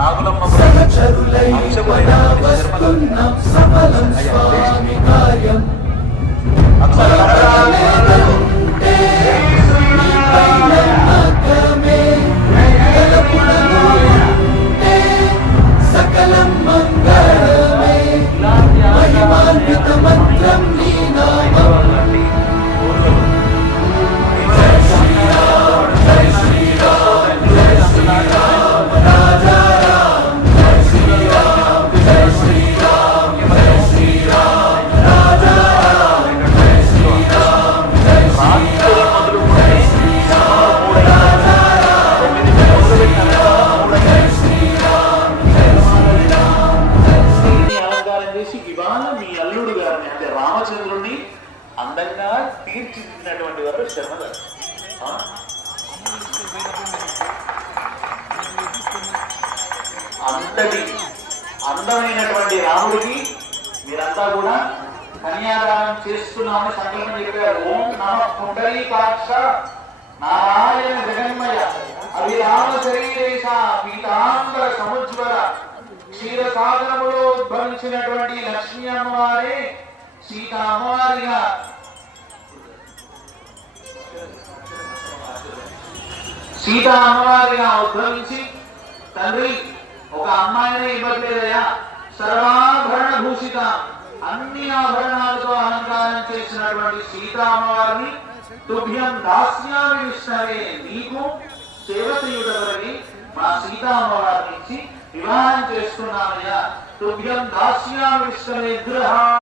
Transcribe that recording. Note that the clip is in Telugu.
నాగులమ్మ సకలం మంగళమే మహిమాన్విత మంత్రం నీ నామం. జై శ్రీరామ్ జై శ్రీరామ్ జై శ్రీరామ్ రాజా రామ్. జై శ్రీరామ్ జై శ్రీరామ్ జై శ్రీరామ్ రాజా రామ్. జై శ్రీరామ్ జై శ్రీరామ్ జై శ్రీరామ్ రాజా రామ్. జై శ్రీరామ్ జై శ్రీరామ్ జై శ్రీరామ్. అలంకారం చేసి ఇవాళ మీ అల్లుడు గారిని అంటే రామచంద్రుడిని అందంగా తీర్చిదిద్దినటువంటి వారు శర్మ గారు. అంతటి అందమైనటువంటి రాముడికి మీరంతా కూడా కన్యాదానం చేస్తున్నామని సంకల్పం చెప్పారు. ఓం నమ పుండరీకాక్ష నారాయణ జగన్మయ అభిరామ శరీరేశ పీతాంబర సముజ్వర క్షీర సాగరములో ఉద్భవించినటువంటి లక్ష్మీ అమ్మవారే సీత అమ్మవారిగా ఉద్భవించి తండ్రి ఒక అమ్మాయినే ఇవ్వట్లేదయా, సర్వాభరణ భూషిత అన్ని ఆభరణాలతో అలంకారం చేసినటువంటి సీతా అమ్మవారిని తుభ్యం దాస్యామి విష్ణవే, నీకు సేవతీయుడవని మా సీతా అమ్మవారి నుంచి వివాహం చేస్తున్నామయ్యా. తుభ్యం దాస్యామి విష్ణవే గృహ